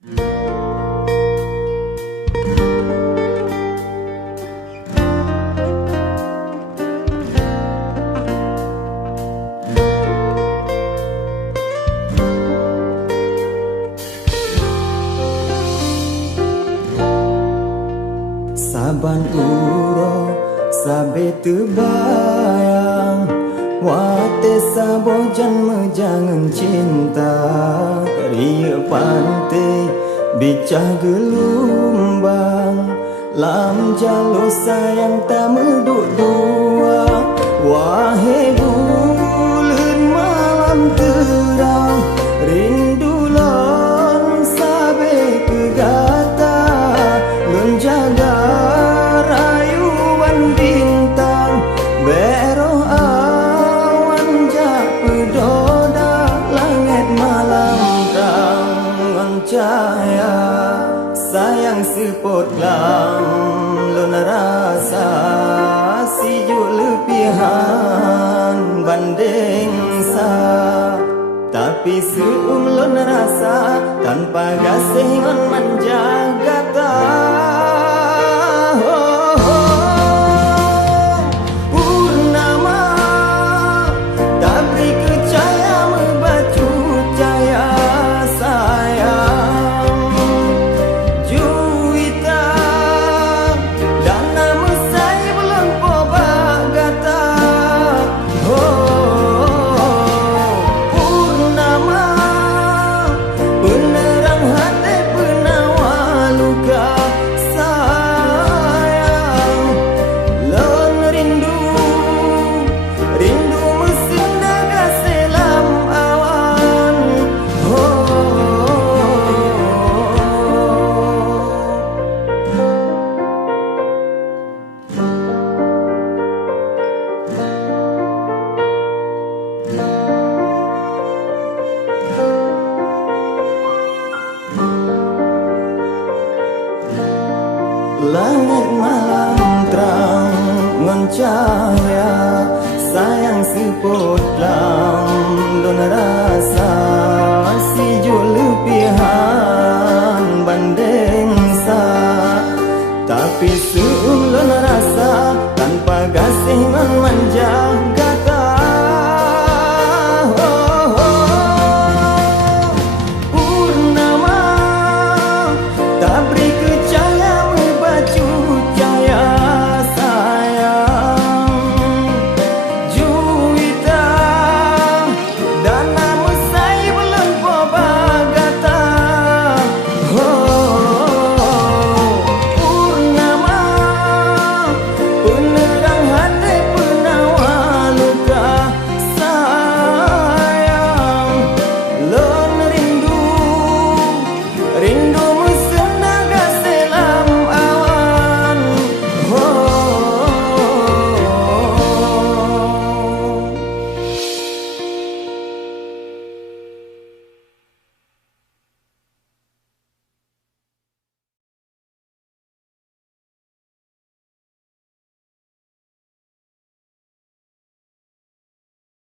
Saban uro sabe terbayang wate sabo janme jangan cinta ria pantai bicah gelombang lam jalo sayang tak meduk dua wahai bulan malam terang rindu lon sabe kegata lon jaga rayuan bintang beroh awan jak pedoda langit malam terang cahaya sayang sepot lam lon rasa sijuk lepihan banding sa tapi seumlon rasa tanpa gasih ngon menjaga ta purnama tak beri kecaya membacu cahaya sayang juita dan nama saya belum pobak gata purnama penerang hati penawar luka sayang lon rindu mesin naga selam awan langit malam terang ngon cahaya sayang sepot lam